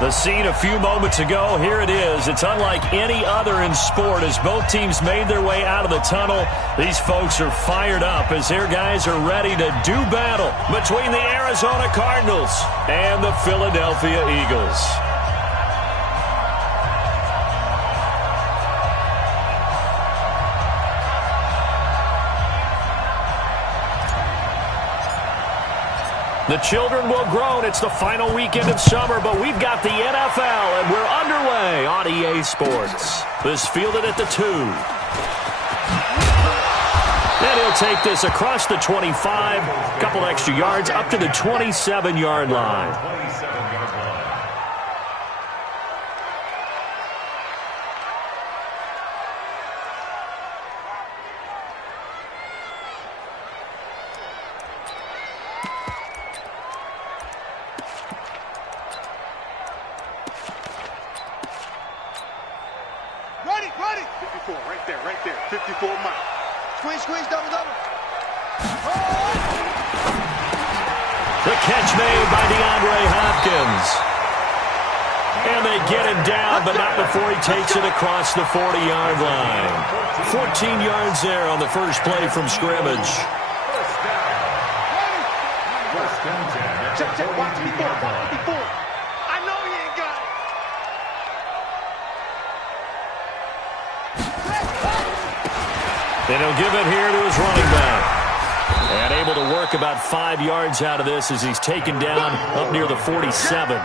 The scene a few moments ago, here it is. It's unlike any other in sport as both teams made their way out of the tunnel. These folks are fired up as their guys are ready to do battle between the Arizona Cardinals and the Philadelphia Eagles. The children will groan. It's the final weekend of summer, but we've got the NFL, and we're underway on EA Sports. This fielded at the 2. And he'll take this across the 25, a couple extra yards, up to the 27-yard line. Ready. 54, right there. 54 mile. Squeeze, double. The catch made by DeAndre Hopkins. And they get him down, but not before he takes it across the 40-yard line. 14 yards there on the first play from scrimmage. Check, watch before. I know he ain't got it. And he'll give it here to his running back. And able to work about 5 yards out of this as he's taken down up near the 47.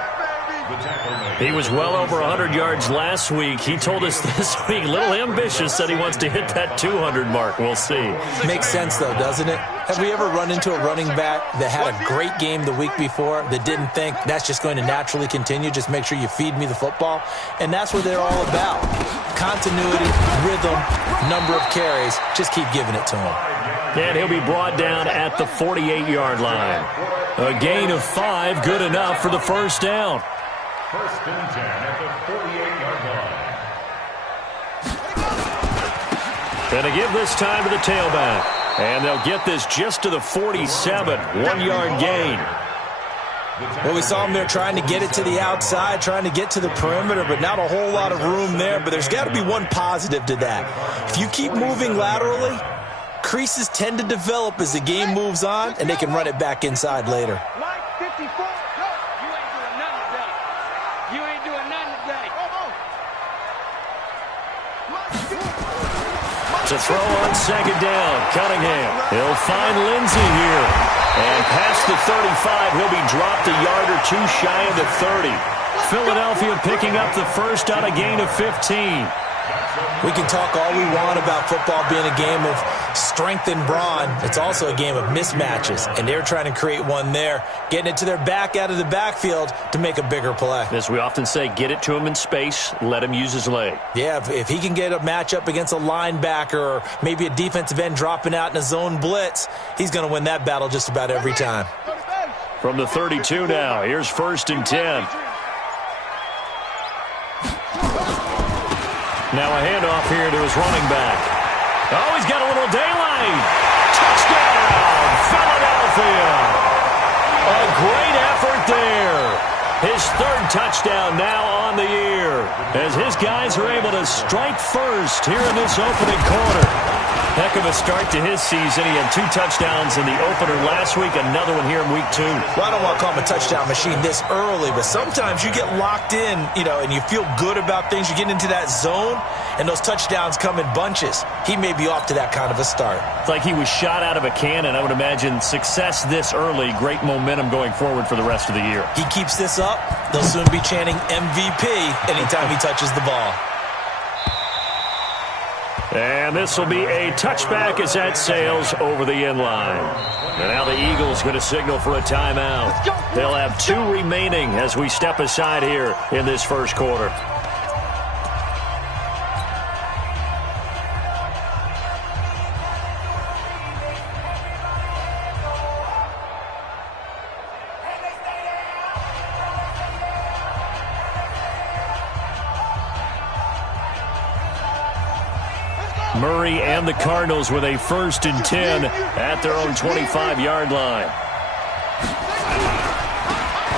He was well over 100 yards last week. He told us this week, a little ambitious, said he wants to hit that 200 mark. We'll see. Makes sense, though, doesn't it? Have we ever run into a running back that had a great game the week before that didn't think that's just going to naturally continue? Just make sure you feed me the football. And that's what they're all about. Continuity, rhythm, number of carries. Just keep giving it to him. And he'll be brought down at the 48-yard line. A gain of 5, good enough for the first down. First and 10 at the 48-yard line. And to give this time to the tailback. And they'll get this just to the 47, 1-yard gain. Well, we saw him there trying to get it to the outside, trying to get to the perimeter, but not a whole lot of room there. But there's got to be one positive to that. If you keep moving laterally, creases tend to develop as the game moves on, and they can run it back inside later. To throw on second down, Cunningham. He'll find Lindsey here. And past the 35, he'll be dropped a yard or two shy of the 30. Philadelphia picking up the first on a gain of 15. We can talk all we want about football being a game of strength and brawn. It's also a game of mismatches, and they're trying to create one there, getting it to their back out of the backfield to make a bigger play. As we often say, get it to him in space, let him use his leg. Yeah, if he can get a matchup against a linebacker or maybe a defensive end dropping out in a zone blitz, he's going to win that battle just about every time. From the 32 now, here's first and 10. Now a handoff here to his running back. Oh, he's got a little daylight. Touchdown, Philadelphia. A great effort there. His third touchdown now on the year as his guys are able to strike first here in this opening quarter. Heck of a start to his season. He had 2 touchdowns in the opener last week, another one here in week 2. Well, I don't want to call him a touchdown machine this early, but sometimes you get locked in, and you feel good about things. You get into that zone, and those touchdowns come in bunches. He may be off to that kind of a start. It's like he was shot out of a cannon. I would imagine success this early, great momentum going forward for the rest of the year. He keeps this up, they'll soon be chanting MVP anytime he touches the ball. And this will be a touchback as that sails over the end line. And now the Eagles going to signal for a timeout. They'll have 2 remaining as we step aside here in this first quarter. Murray and the Cardinals with a first and 10 at their own 25-yard line.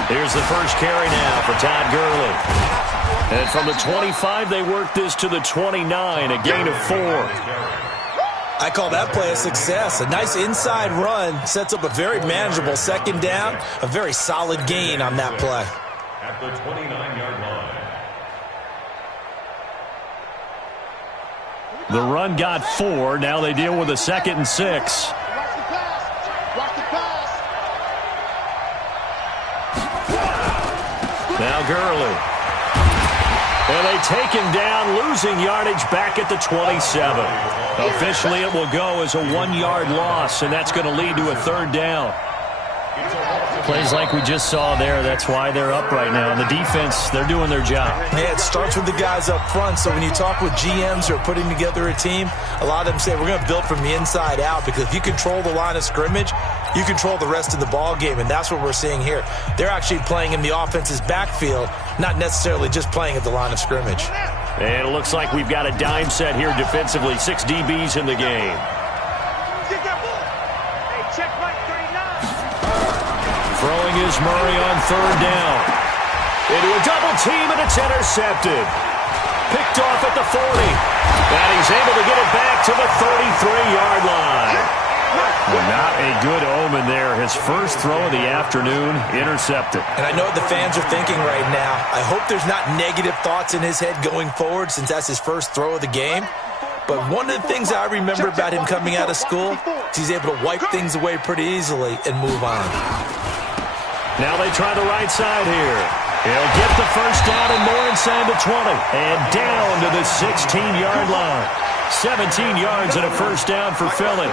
Here's the first carry now for Todd Gurley. And from the 25, they work this to the 29, a gain of 4. I call that play a success. A nice inside run sets up a very manageable second down, a very solid gain on that play. At the 29-yard line. The run got 4. Now they deal with a 2nd and 6. Watch the pass. Watch the pass. Now Gurley. And they take him down, losing yardage back at the 27. Officially, it will go as a 1-yard loss, and that's going to lead to a 3rd down. Plays like we just saw there, that's why they're up right now. And the defense, they're doing their job. Yeah, it starts with the guys up front. So when you talk with GMs who are putting together a team, a lot of them say we're going to build from the inside out, because if you control the line of scrimmage, you control the rest of the ball game, and that's what we're seeing here. They're actually playing in the offense's backfield, not necessarily just playing at the line of scrimmage. And it looks like we've got a dime set here defensively. 6 DBs in the game. Get that ball. Hey, check right 39. Throwing is Murray on 3rd down. Into a double team, and it's intercepted. Picked off at the 40. And he's able to get it back to the 33-yard line. Well, not a good omen there. His first throw of the afternoon, intercepted. And I know what the fans are thinking right now. I hope there's not negative thoughts in his head going forward, since that's his first throw of the game. But one of the things I remember about him coming out of school is he's able to wipe things away pretty easily and move on. Now they try the right side here. He'll get the first down and more inside the 20. And down to the 16-yard line. 17 yards and a first down for Philly.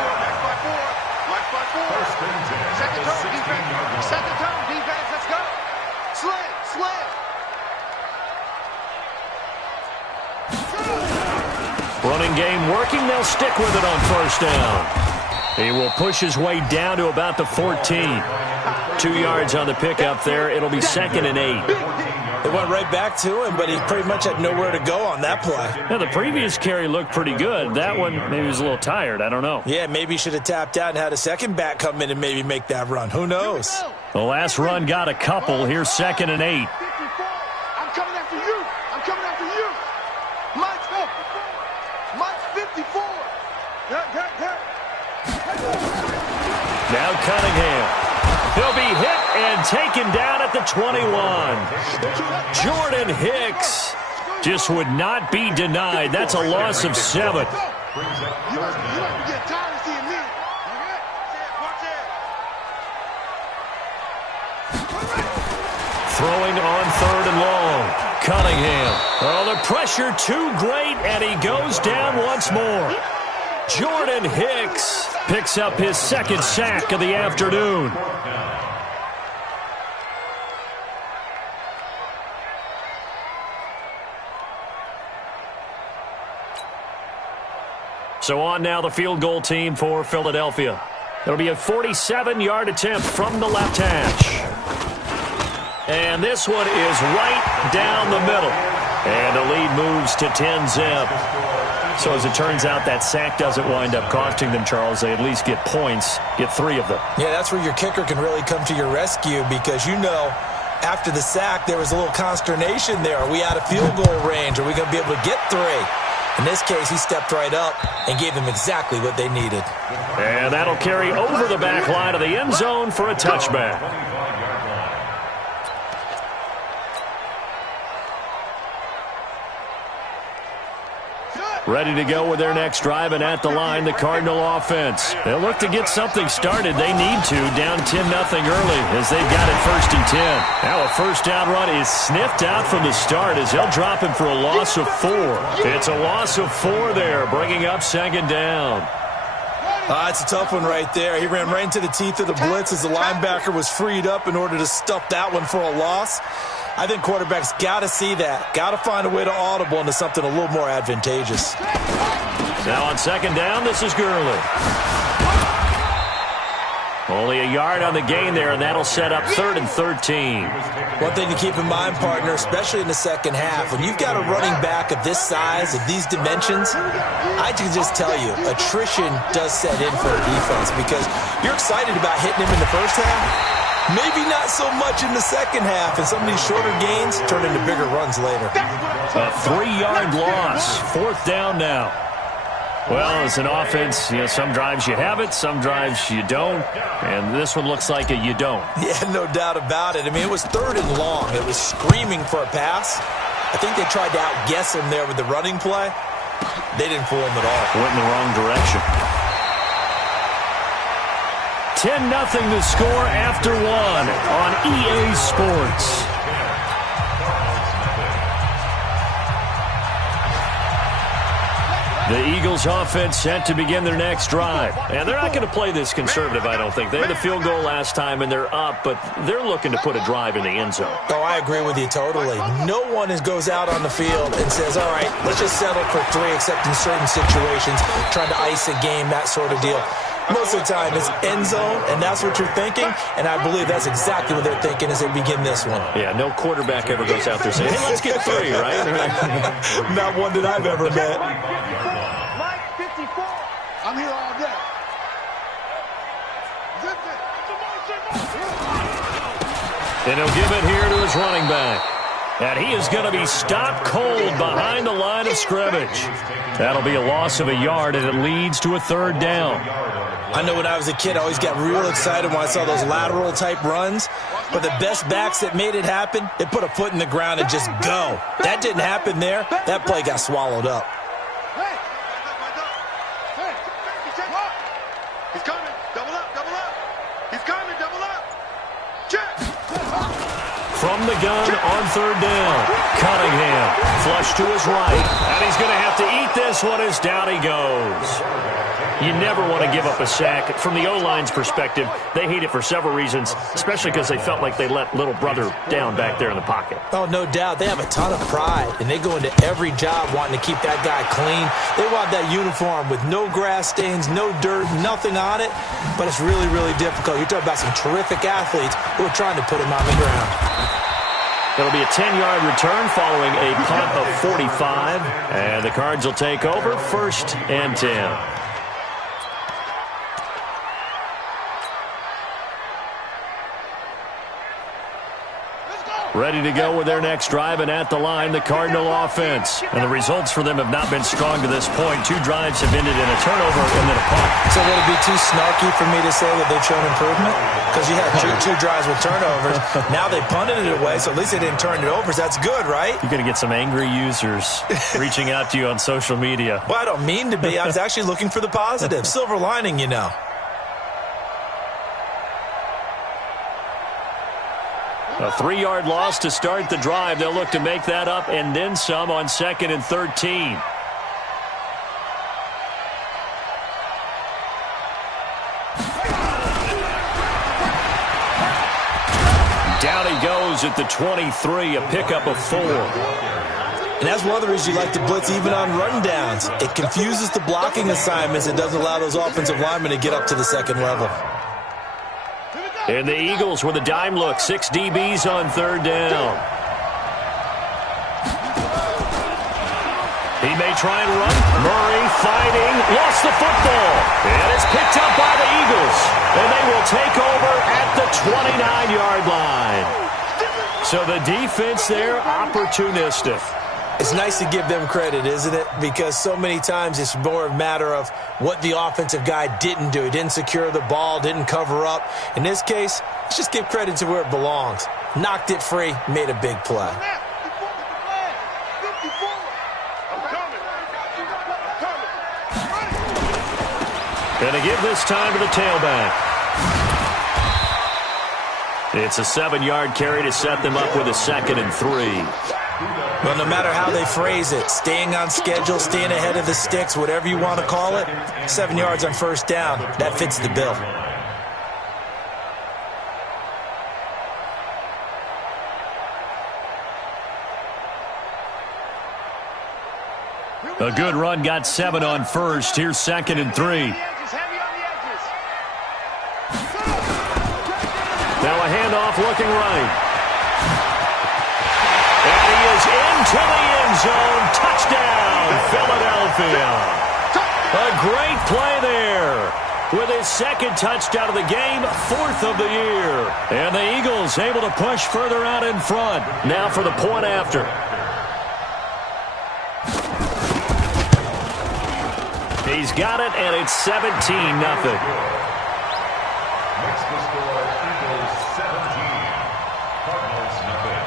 Second term, defense, let's go. Slam. Running game working. They'll stick with it on first down. He will push his way down to about the 14. 2 yards on the pickup there. It'll be 2nd and 8. They went right back to him, but he pretty much had nowhere to go on that play. Now, the previous carry looked pretty good. That one, maybe he was a little tired. I don't know. Yeah, maybe he should have tapped out and had a second back come in and maybe make that run. Who knows? The last run got a couple. Here's 2nd and 8. 54. I'm coming after you. Mine's 54. Now Cunningham. He'll be hit and taken down at the 21. Jordan Hicks just would not be denied. That's a loss of 7. You might get tired of seeing me. Throwing on 3rd and long. Cunningham. Oh, the pressure too great, and he goes down once more. Jordan Hicks picks up his 2nd sack of the afternoon. So on now the field goal team for Philadelphia. It'll be a 47-yard attempt from the left hash. And this one is right down the middle. And the lead moves to 10-zip. So as it turns out, that sack doesn't wind up costing them, Charles. They at least get points, get 3 of them. Yeah, that's where your kicker can really come to your rescue, because you know after the sack there was a little consternation there. Are we out of field goal range? Are we going to be able to get 3? In this case, he stepped right up and gave them exactly what they needed. And that'll carry over the back line of the end zone for a touchback. Ready to go with their next drive, and at the line, the Cardinal offense. They'll look to get something started. They need to, down 10-0 early as they've got it 1st and 10. Now a first down run is sniffed out from the start as they'll drop him for a loss of 4. It's a loss of 4 there, bringing up 2nd down. It's a tough one right there. He ran right into the teeth of the blitz as the linebacker was freed up in order to stuff that one for a loss. I think quarterbacks got to see that. Got to find a way to audible into something a little more advantageous. Now on 2nd down, this is Gurley. Only a yard on the gain there, and that'll set up 3rd and 13. One thing to keep in mind, partner, especially in the second half, when you've got a running back of this size, of these dimensions, I can just tell you, attrition does set in for a defense, because you're excited about hitting him in the first half, Maybe not so much in the second half, and some of these shorter gains turn into bigger runs later. A 3-yard loss. 4th down now. Well, as an offense, some drives you have it, some drives you don't, and this one looks like you don't. Yeah, no doubt about it. I mean, it was 3rd and long. It was screaming for a pass. I think they tried to outguess him there with the running play. They didn't fool him at all. Went in the wrong direction. 10-0 to score after 1 on EA Sports. The Eagles offense set to begin their next drive. And they're not going to play this conservative, I don't think. They had a field goal last time, and they're up, but they're looking to put a drive in the end zone. Oh, I agree with you totally. No one goes out on the field and says, all right, let's just settle for 3, except in certain situations, trying to ice a game, that sort of deal. Most of the time, it's end zone, and that's what you're thinking, and I believe that's exactly what they're thinking as they begin this one. Yeah, no quarterback ever goes out there saying, hey, let's get 3, right? Not one that I've ever met. I'm here all day. And he'll give it here to his running back. And he is going to be stopped cold behind the line of scrimmage. That'll be a loss of a yard, and it leads to a 3rd down. I know when I was a kid, I always got real excited when I saw those lateral-type runs. But the best backs that made it happen, they put a foot in the ground and just go. That didn't happen there. That play got swallowed up. He's coming. Double up, double up. He's coming, double up. Check. From the gun on 3rd down. Cunningham flush to his right. And he's going to have to eat this one as down he goes. You never want to give up a sack. From the O-line's perspective, they hate it for several reasons, especially because they felt like they let little brother down back there in the pocket. Oh, no doubt. They have a ton of pride, and they go into every job wanting to keep that guy clean. They want that uniform with no grass stains, no dirt, nothing on it, but it's really, really difficult. You're talking about some terrific athletes who are trying to put him on the ground. It'll be a 10-yard return following a punt of 45, and the Cards will take over 1st and 10. Ready to go with their next drive, and at the line, the Cardinal offense. And the results for them have not been strong to this point. 2 drives have ended in a turnover and then a punt. So would it be too snarky for me to say that they've shown improvement? Because you had 2 drives with turnovers. Now they punted it away, so at least they didn't turn it over. So that's good, right? You're going to get some angry users reaching out to you on social media. Well, I don't mean to be. I was actually looking for the positive. Silver lining, you know. A 3-yard loss to start the drive. They'll look to make that up and then some on 2nd and 13. Down he goes at the 23, a pickup of 4. And that's one of the reasons you like to blitz even on rundowns. It confuses the blocking assignments. It doesn't allow those offensive linemen to get up to the second level. And the Eagles with a dime look. 6 DBs on 3rd down. He may try and run. Murray fighting. Lost the football. And it's picked up by the Eagles. And they will take over at the 29-yard line. So the defense there, opportunistic. It's nice to give them credit, isn't it? Because so many times it's more a matter of what the offensive guy didn't do. He didn't secure the ball, didn't cover up. In this case, let's just give credit to where it belongs. Knocked it free, made a big play. Going to give this time to the tailback. It's a 7-yard carry to set them up with a 2nd and 3. Well, no matter how they phrase it, staying on schedule, staying ahead of the sticks, whatever you want to call it, 7 yards on 1st down, that fits the bill. A good run, got 7 on 1st. Here's 2nd and 3. Now a handoff looking right. And he is into the end zone. Touchdown, Philadelphia. A great play there. with his second touchdown of the game, 4th of the year. And the Eagles able to push further out in front. Now for the point after. He's got it, and it's 17-0. Makes the score Eagles 17, Cardinals nothing.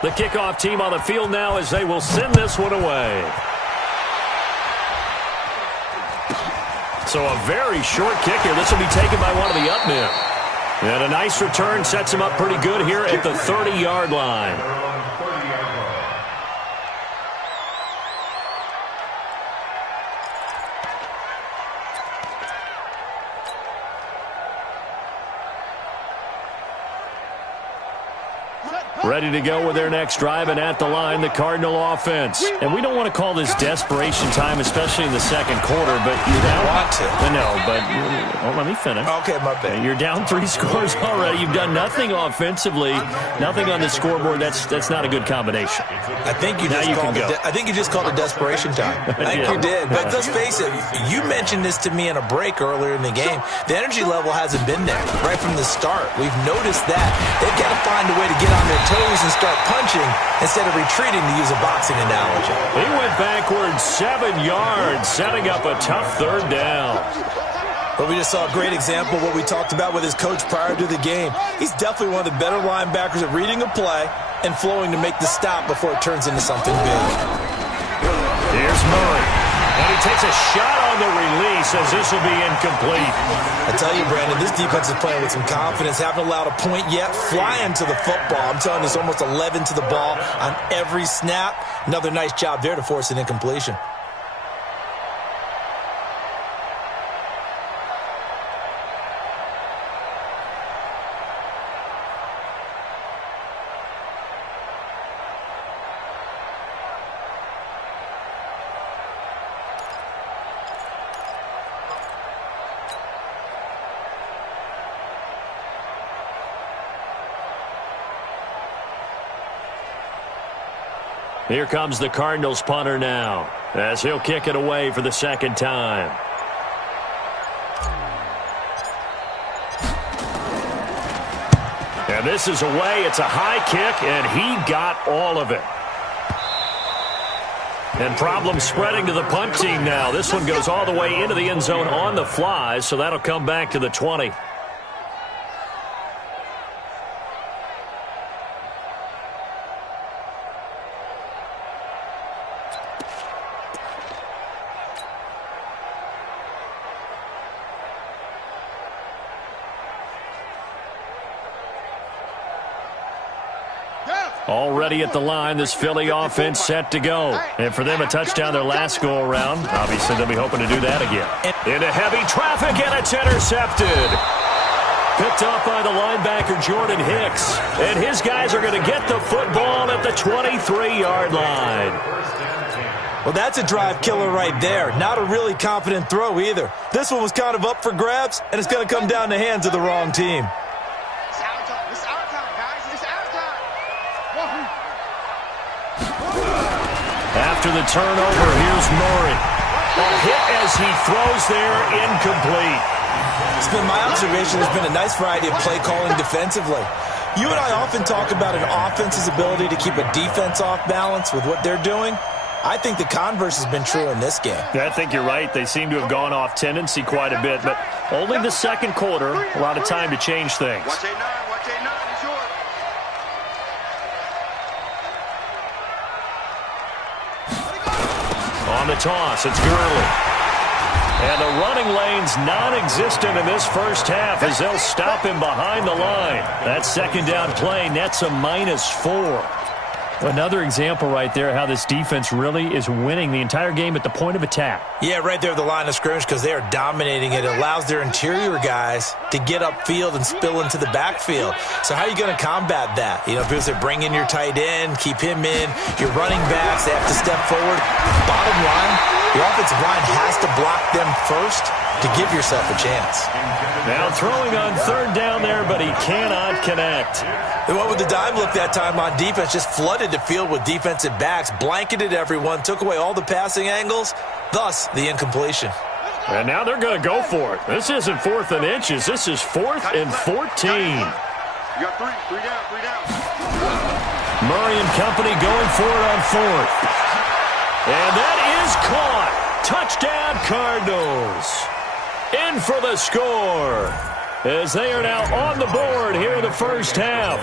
The kickoff team on the field now as they will send this one away. So a very short kick here. This will be taken by one of the up men. And a nice return sets him up pretty good here at the 30-yard line. Ready to go with their next drive, and at the line, the Cardinal offense. And we don't want to call this desperation time, especially in the second quarter, but you're down. Want to. No, but let me finish. Okay, my bad. You're down 3 scores already. You've done nothing offensively, nothing on the scoreboard. That's not a good combination. I think you just called it. I think you just called it desperation time. I think you did. But let's face it. You mentioned this to me in a break earlier in the game. The energy level hasn't been there right from the start. We've noticed that they've got to find a way to get on their toes and start punching instead of retreating, to use a boxing analogy. He went backwards 7 yards, setting up a tough 3rd down. But we just saw a great example of what we talked about with his coach prior to the game. He's definitely one of the better linebackers at reading a play and flowing to make the stop before it turns into something big. Here's Murray. And he takes a shot on the release as this will be incomplete. I tell you, Brandon, this defense is playing with some confidence. Haven't allowed a point yet. Flying to the football. I'm telling you, it's almost 11 to the ball on every snap. Another nice job there to force an incompletion. Here comes the Cardinals punter now, as he'll kick it away for the 2nd time. And this is away. It's a high kick, and he got all of it. And problems spreading to the punt team now. This one goes all the way into the end zone on the fly, so that'll come back to the 20. Already at the line, this Philly offense set to go. And for them, a touchdown their last go-around. Obviously, they'll be hoping to do that again. Into heavy traffic, and it's intercepted. Picked off by the linebacker, Jordan Hicks. And his guys are going to get the football at the 23-yard line. Well, that's a drive killer right there. Not a really confident throw either. This one was kind of up for grabs, and it's going to come down the hands of the wrong team. After the turnover, here's Murray. A hit as he throws there, incomplete. It's been my observation there's been a nice variety of play calling defensively. You and I often talk about an offense's ability to keep a defense off balance with what they're doing. I think the converse has been true in this game. Yeah, I think you're right. They seem to have gone off tendency quite a bit, but only the second quarter, a lot of time to change things. Watch A9, watch A9, it's yours. On the toss, it's Gurley. And the running lane's non-existent in this first half as they'll stop him behind the line. That 2nd down play nets a -4. Another example right there how this defense really is winning the entire game at the point of attack. Yeah, right there at the line of scrimmage because they are dominating it. It allows their interior guys to get upfield and spill into the backfield. So how are you going to combat that? You know, people say bring in your tight end, keep him in. Your running backs, they have to step forward. Bottom line, your offensive line has to block them first to give yourself a chance. Now throwing on third down there, but he cannot connect. They went with the dime look that time on defense, just flooded the field with defensive backs, blanketed everyone, took away all the passing angles, thus the incompletion. And now they're going to go for it. This isn't 4th and inches. This is 4th and 14. You got three down. Murray and company going for it on 4th. And that is caught. Touchdown, Cardinals. In for the score as they are now on the board here in the first half.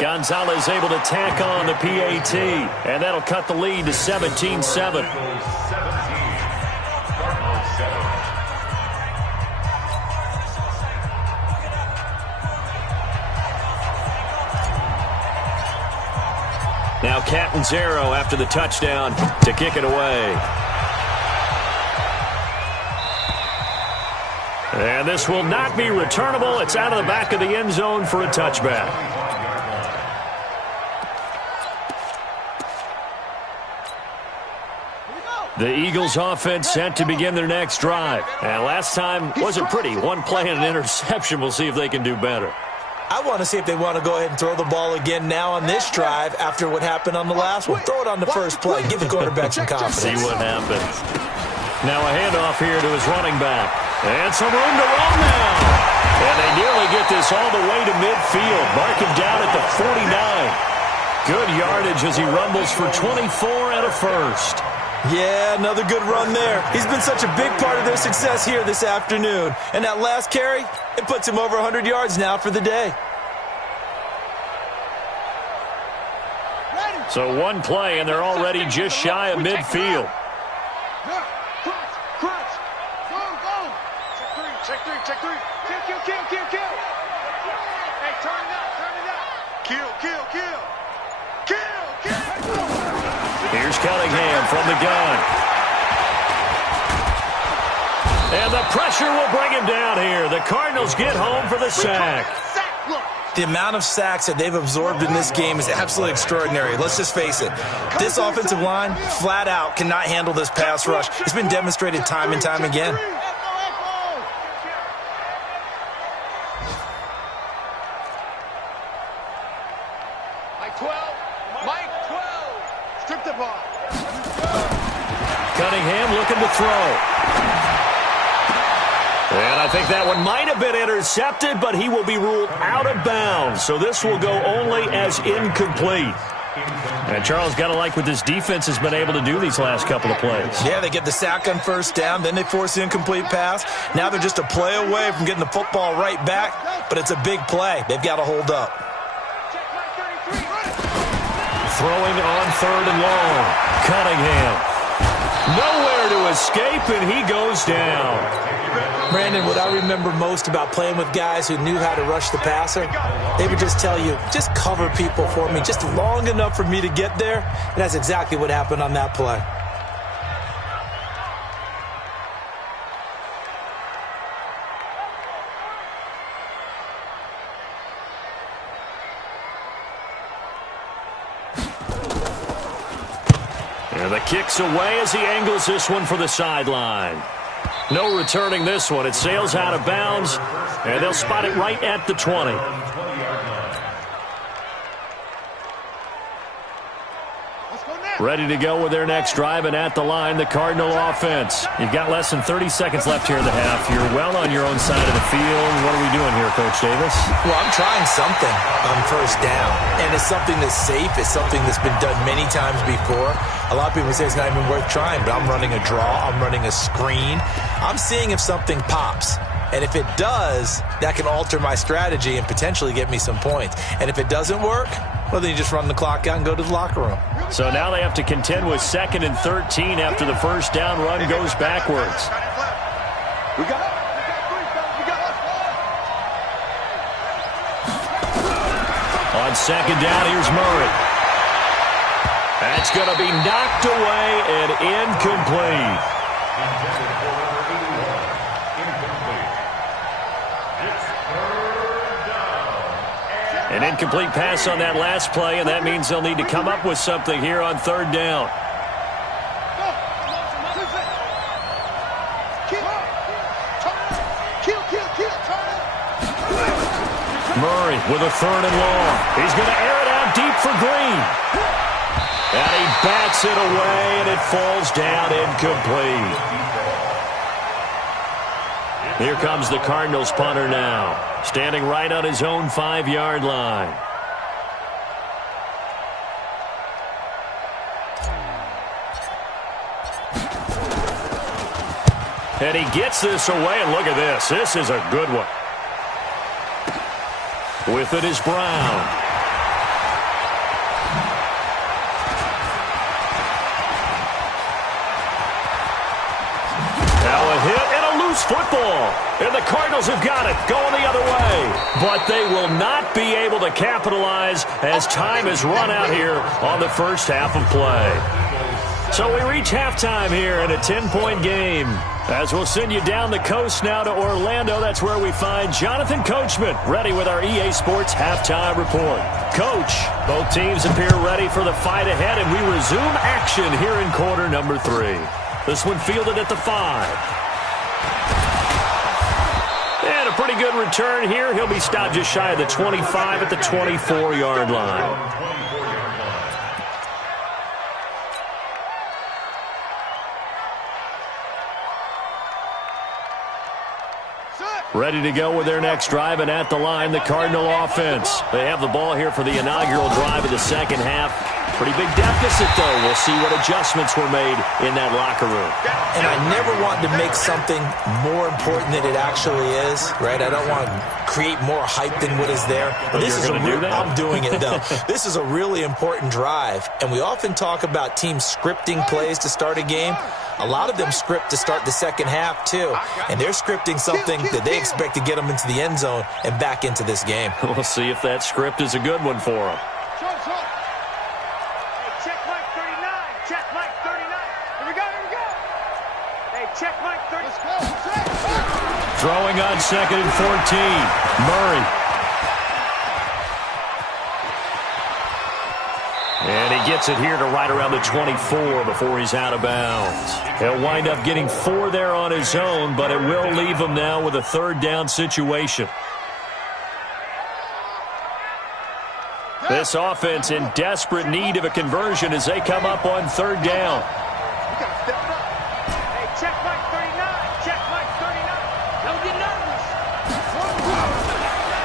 Gonzalez able to tack on the PAT, and that'll cut the lead to 17-7. Now Catanzaro after the touchdown to kick it away. And this will not be returnable. It's out of the back of the end zone for a touchback. The Eagles offense set to begin their next drive. And last time wasn't pretty. One play and an interception. We'll see if they can do better. I want to see if they want to go ahead and throw the ball again now on this drive after what happened on the last one. Throw it on the first play. Give the quarterback some confidence. See what happens. Now a handoff here to his running back. And some room to run now. And they nearly get this all the way to midfield. Mark him down at the 49. Good yardage as he rumbles for 24 and a first. Yeah, another good run there. He's been such a big part of their success here this afternoon. And that last carry, it puts him over 100 yards now for the day. So one play, and they're already just shy of midfield. Check three. Kill. Hey, turn it up. Kill. Here's Cunningham from the gun. And the pressure will bring him down here. The Cardinals get home for the sack. The amount of sacks that they've absorbed in this game is absolutely extraordinary. Let's just face it. This offensive line, flat out, cannot handle this pass rush. It's been demonstrated time and time again. Cunningham looking to throw. And I think that one might have been intercepted, but he will be ruled out of bounds. So this will go only as incomplete. And Charles, got to like what this defense has been able to do these last couple of plays. Yeah, they get the sack on first down, then they force the incomplete pass. Now they're just a play away from getting the football right back, but it's a big play. They've got to hold up. Throwing on third and long. Cunningham. Nowhere to escape, and he goes down. Brandon, what I remember most about playing with guys who knew how to rush the passer, they would just tell you, just cover people for me, just long enough for me to get there. And that's exactly what happened on that play. And the kick's away as he angles this one for the sideline. No returning this one. It sails out of bounds, and they'll spot it right at the 20. Ready to go with their next drive, and at the line, the Cardinal offense. You've got less than 30 seconds left here in the half. You're well on your own side of the field. What are we doing here, Coach Davis? Well, I'm trying something on first down, and it's something that's safe. It's something that's been done many times before. A lot of people say it's not even worth trying, but I'm running a draw. I'm running a screen. I'm seeing if something pops. And if it does, that can alter my strategy and potentially get me some points. And if it doesn't work, well, then you just run the clock out and go to the locker room. So now they have to contend with 2nd and 13 after the first down run goes backwards. On On second down, here's Murray. That's going to be knocked away and incomplete. Intended for number 81. Incomplete. It's third down. An incomplete pass on that last play, and that means they'll need to come up with something here on third down. Murray with a third and long. He's going to air it out deep for Green. And he bats it away, and it falls down incomplete. Here comes the Cardinals punter now, standing right on his own 5-yard line. And he gets this away, and look at this. This is a good one. With it is Brown. Now a hit and a loose football. And the Cardinals have got it, going the other way. But they will not be able to capitalize as time has run out here on the first half of play. So we reach halftime here in a 10-point game. As we'll send you down the coast now to Orlando, that's where we find Jonathan Coachman, ready with our EA Sports Halftime Report. Coach, both teams appear ready for the fight ahead, and we resume action here in quarter number 3. This one fielded at the 5. And a pretty good return here. He'll be stopped just shy of the 25 at the 24-yard line. Ready to go with their next drive, and at the line, the Cardinal offense. They have the ball here for the inaugural drive of the second half. Pretty big deficit, though. We'll see what adjustments were made in that locker room. And I never want to make something more important than it actually is, right? I don't want to create more hype than what is there. But this is I'm doing it, though. This is a really important drive, and we often talk about teams scripting plays to start a game. A lot of them script to start the second half, too. And they're scripting something that they expect to get them into the end zone and back into this game. We'll see if that script is a good one for them. Check Mike 39. Check Mike 39. Here we go. Hey, check Mike 30. Let's go. Throwing on second and 14. Murray. And he gets it here to right around the 24 before he's out of bounds. He'll wind up getting 4 there on his own, but it will leave him now with a third down situation. This offense in desperate need of a conversion as they come up on third down. We got to step it up. Hey, check Mike 39. Check Mike 39. Don't get nervous.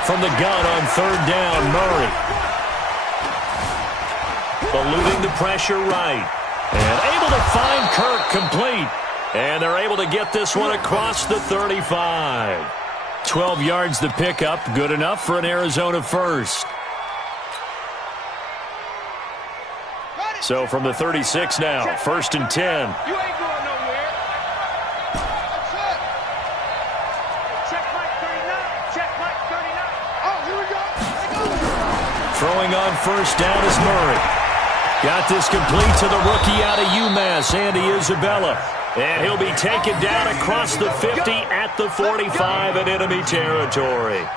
From the gun on third down, Murray. Eluding the pressure right. And able to find Kirk complete. And they're able to get this one across the 35. 12 yards to pick up. Good enough for an Arizona first. So from the 36 now, first and 10. You ain't going nowhere. That's it. Check Mike 39. Check Mike 39. Oh, here we go. Throwing on first down is Murray. Got this complete to the rookie out of UMass, Andy Isabella. And he'll be taken down across the 50 at the 45 in enemy territory.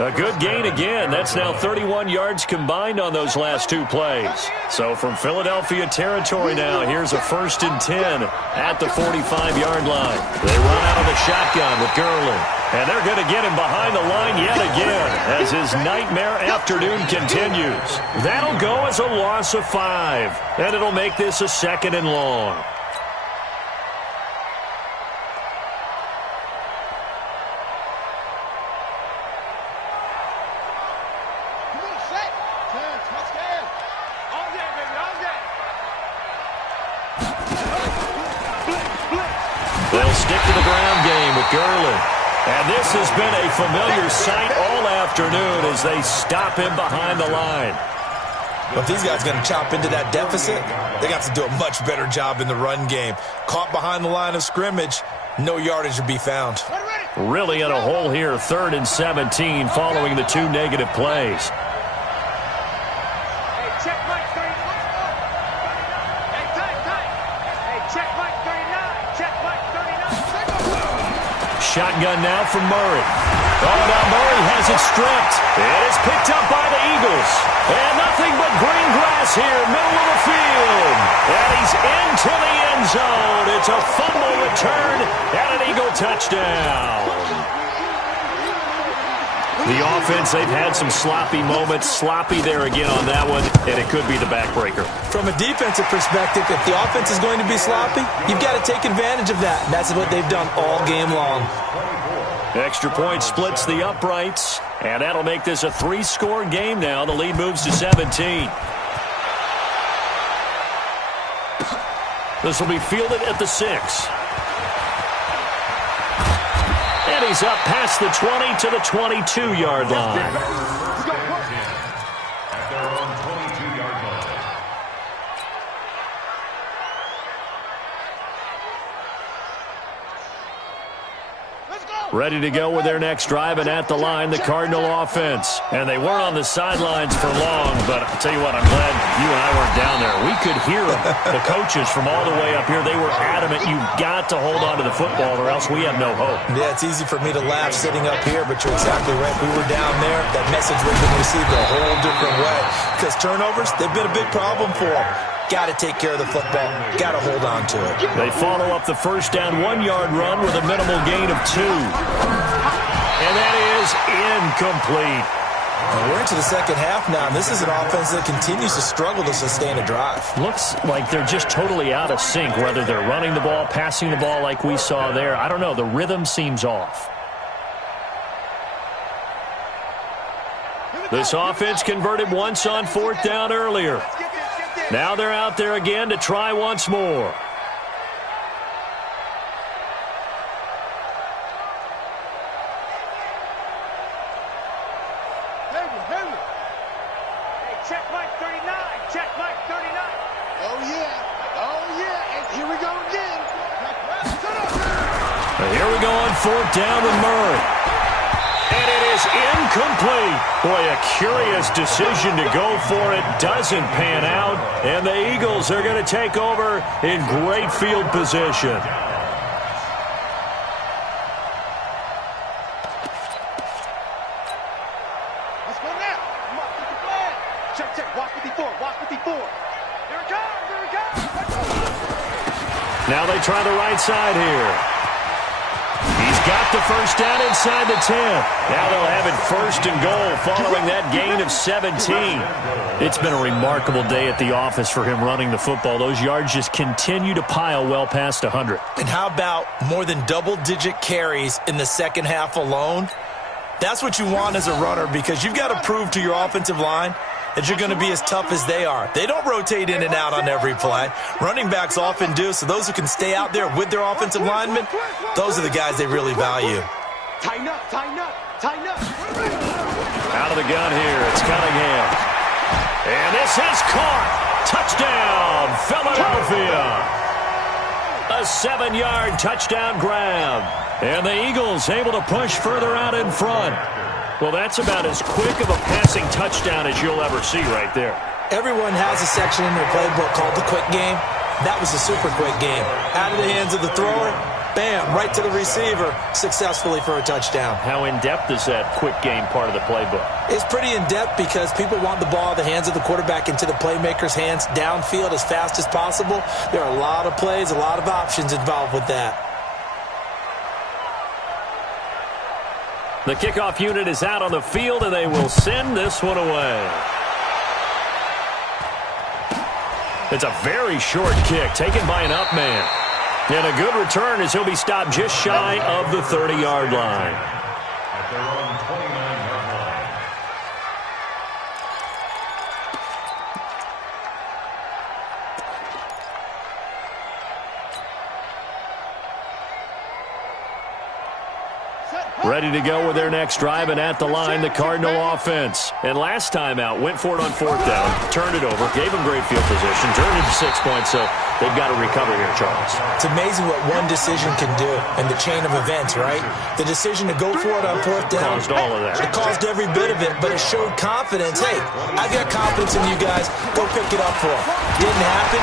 A good gain again. That's now 31 yards combined on those last 2 plays. So from Philadelphia territory now, here's a first and 10 at the 45-yard line. They run out of the shotgun with Gurley. And they're going to get him behind the line yet again as his nightmare afternoon continues. That'll go as a loss of 5. And it'll make this a second and long. They'll stick to the ground game with Gurley. And this has been a familiar sight all afternoon as they stop him behind the line. If these guys are going to chop into that deficit, they got to do a much better job in the run game. Caught behind the line of scrimmage, no yardage to be found. Really in a hole here, 3rd and 17 following the 2 negative plays. shotgun now from Murray. Oh, now Murray has it stripped. It is picked up by the Eagles. And nothing but green grass here, middle of the field. And he's into the end zone. It's a fumble return and an Eagle touchdown. The offense, they've had some sloppy moments. Sloppy there again on that one, and it could be the backbreaker. From a defensive perspective, if the offense is going to be sloppy, you've got to take advantage of that. And that's what they've done all game long. Extra point splits the uprights, and that'll make this a 3-score game now. The lead moves to 17. This will be fielded at the 6. And he's up past the 20 to the 22-yard line. At their own 22-yard line. Ready to go with their next drive, and at the line, the Cardinal offense. And they weren't on the sidelines for long, but I'll tell you what, I'm glad you and I weren't down there. We could hear them. The coaches from all the way up here, they were adamant, you've got to hold on to the football or else we have no hope. Yeah, it's easy for me to laugh sitting up here, but you're exactly right. We were down there. That message would have been received a whole different way. Because turnovers, they've been a big problem for them. Got to take care of the football. Got to hold on to it. They follow up the first down 1-yard run with a minimal gain of 2. And that is incomplete. And we're into the second half now, and this is an offense that continues to struggle to sustain a drive. Looks like they're just totally out of sync, whether they're running the ball, passing the ball like we saw there. I don't know. The rhythm seems off. This offense converted once on 4th down earlier. Now they're out there again to try once more. Hey, check Mike 39. Check Mike 39. Oh, yeah. Oh, yeah. And here we go again. Here we go on 4th down with Murray. And it is incomplete. Boy, a curious decision to go for it. Doesn't pan out. And the Eagles are going to take over in great field position. Let's go now. Come on, get the flag. Check, check. Watch 54. Watch 54. Here it comes. Here it comes. Now they try the right side here. He's got the first down inside the 10. Now they'll have it 1st and goal following that gain of 17. It's been a remarkable day at the office for him running the football. Those yards just continue to pile well past 100. And how about more than double-digit carries in the second half alone? That's what you want as a runner, because you've got to prove to your offensive line that you're going to be as tough as they are. They don't rotate in and out on every play. Running backs often do, so those who can stay out there with their offensive linemen, those are the guys they really value. Tighten up, tighten up, tighten up. Out of the gun here, it's Cunningham. And this is caught. Touchdown, Philadelphia. A 7-yard touchdown grab. And the Eagles able to push further out in front. Well, that's about as quick of a passing touchdown as you'll ever see right there. Everyone has a section in their playbook called the quick game. That was a super quick game. Out of the hands of the thrower, bam, right to the receiver, successfully for a touchdown. How in-depth is that quick game part of the playbook? It's pretty in-depth because people want the ball in the hands of the quarterback into the playmaker's hands downfield as fast as possible. There are a lot of plays, a lot of options involved with that. The kickoff unit is out on the field, and they will send this one away. It's a very short kick taken by an up man. And a good return as he'll be stopped just shy of the 30-yard line. At their own 29-yard line. Ready to go with their next drive, and at the line, the Cardinal offense. And last time out, went for it on 4th down, turned it over, gave them great field position, turned it to 6 points, so they've got to recover here, Charles. It's amazing what one decision can do in the chain of events, right? The decision to go for it on 4th down. Caused all of that. It caused every bit of it, but it showed confidence. Hey, I've got confidence in you guys. Go pick it up for them. Didn't happen.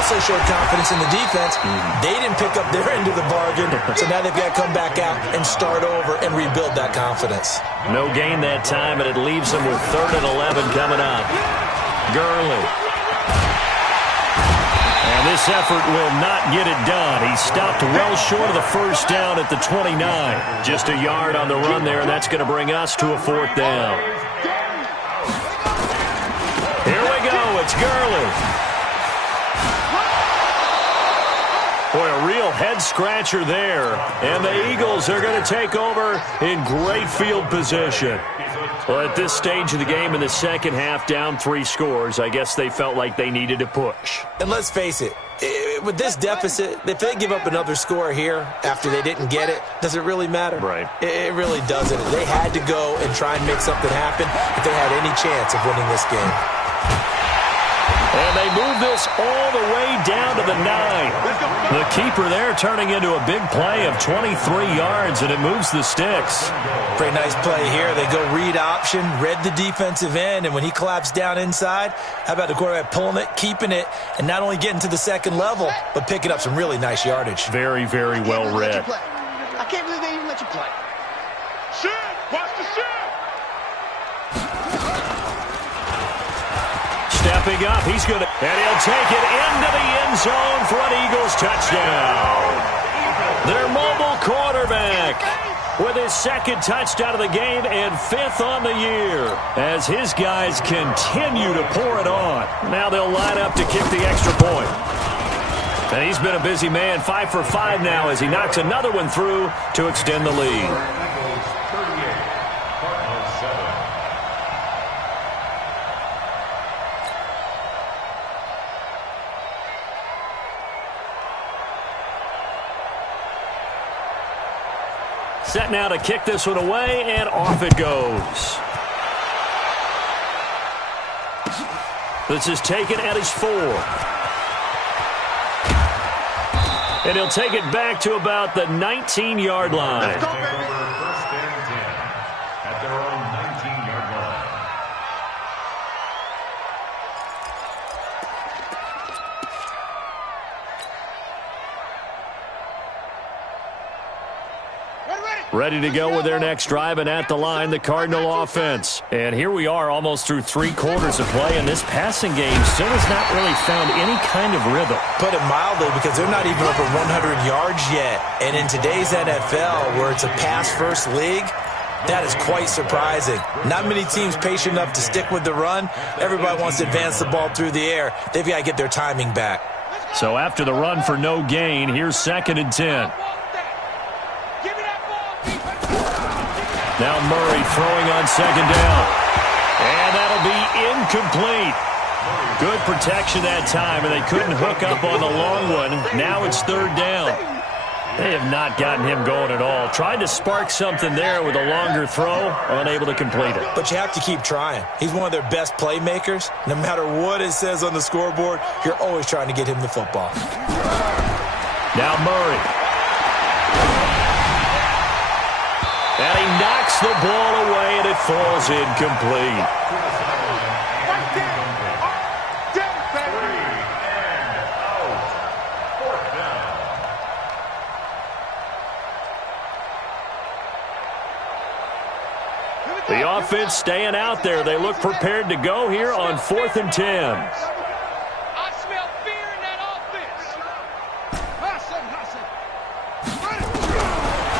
also showed confidence in the defense. They didn't pick up their end of the bargain, so now they've got to come back out and start over and rebuild that confidence. No gain that time, and it leaves them with 3rd and 11 coming up. Gurley. And this effort will not get it done. He stopped well short of the first down at the 29. Just a yard on the run there, and that's going to bring us to a 4th down. Here we go. It's Gurley. Boy, a real head-scratcher there. And the Eagles are going to take over in great field position. Well, at this stage of the game in the second half, down 3 scores, I guess they felt like they needed to push. And let's face it, with this deficit, if they give up another score here after they didn't get it, does it really matter? Right. It really doesn't. They had to go and try and make something happen if they had any chance of winning this game. And they move this all the way down to the 9. The keeper there turning into a big play of 23 yards, and it moves the sticks. Pretty nice play here. They go read option, read the defensive end, and when he collapsed down inside, how about the quarterback pulling it, keeping it, and not only getting to the second level, but picking up some really nice yardage. Very, very well read. I can't believe they even let you play. Shoot! Watch the shoot! Stepping up, he's going to, and he'll take it into the end zone for an Eagles touchdown. Their mobile quarterback with his 2nd touchdown of the game and 5th on the year as his guys continue to pour it on. Now they'll line up to kick the extra point. And he's been a busy man, 5 for 5 now as he knocks another one through to extend the lead. Set now to kick this one away, and off it goes. This is taken at his 4. And he'll take it back to about the 19-yard line. First and 10 at their own 19-yard line. Ready to go with their next drive, and at the line, the Cardinal offense. And here we are almost through 3 quarters of play, and this passing game still has not really found any kind of rhythm. Put it mildly, because they're not even over 100 yards yet. And in today's NFL, where it's a pass-first league, that is quite surprising. Not many teams patient enough to stick with the run. Everybody wants to advance the ball through the air. They've got to get their timing back. So after the run for no gain, here's 2nd and 10. Now Murray throwing on 2nd down. And that'll be incomplete. Good protection that time, and they couldn't hook up on the long one. Now it's 3rd down. They have not gotten him going at all. Tried to spark something there with a longer throw, unable to complete it. But you have to keep trying. He's one of their best playmakers. No matter what it says on the scoreboard, you're always trying to get him the football. Now Murray. And he knocks the ball away, and it falls incomplete. The offense staying out there. They look prepared to go here on 4th and 10. I smell fear in that offense.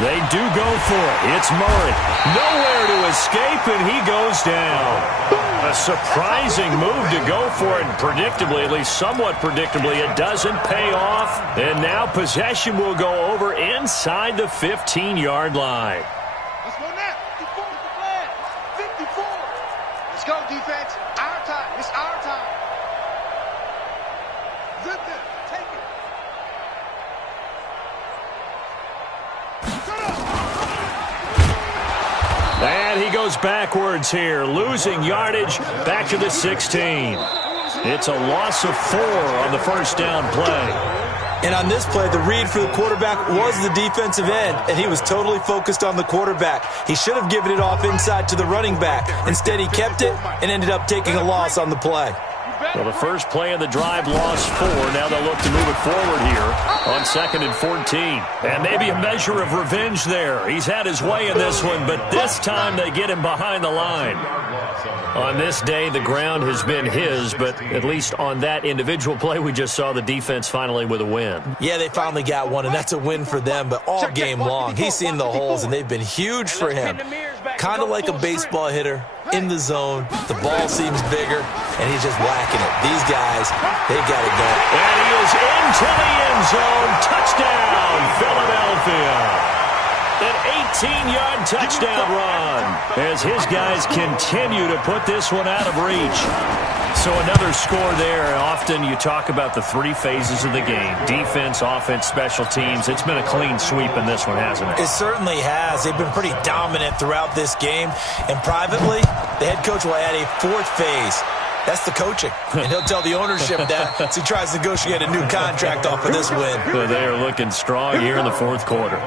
They do go for it. It's Murray. Nowhere to escape, and he goes down. A surprising move to go for it, and predictably, at least somewhat predictably, it doesn't pay off. And now possession will go over inside the 15-yard line. Let's go now. 54 is the flag. 54. Let's go, defense. Our time. It's our time. Zip them. Take it. And he goes backwards here, losing yardage back to the 16. It's a loss of 4 on the first down play. And on this play, the read for the quarterback was the defensive end, and he was totally focused on the quarterback. He should have given it off inside to the running back. Instead, he kept it and ended up taking a loss on the play. You Well, the first play of the drive lost 4. Now they'll look to move it forward here on 2nd and 14. And maybe a measure of revenge there. He's had his way in this one, but this time they get him behind the line. On this day, the ground has been his, but at least on that individual play, we just saw the defense finally with a win. Yeah, they finally got one, and that's a win for them, but all game long, he's seen the holes, and they've been huge for him. Kind of like a baseball hitter in the zone. The ball seems bigger, and he's just whacking it. These guys, they got it going. And he is into the end zone. Touchdown, Philadelphia. An 18-yard touchdown run as his guys continue to put this one out of reach. So another score there. Often you talk about the 3 phases of the game: defense, offense, special teams. It's been a clean sweep in this one, hasn't it? It certainly has. They've been pretty dominant throughout this game. And privately, the head coach will add a 4th phase. That's the coaching. And he'll tell the ownership that as he tries to negotiate a new contract off of this win. So they are looking strong here in the 4th quarter.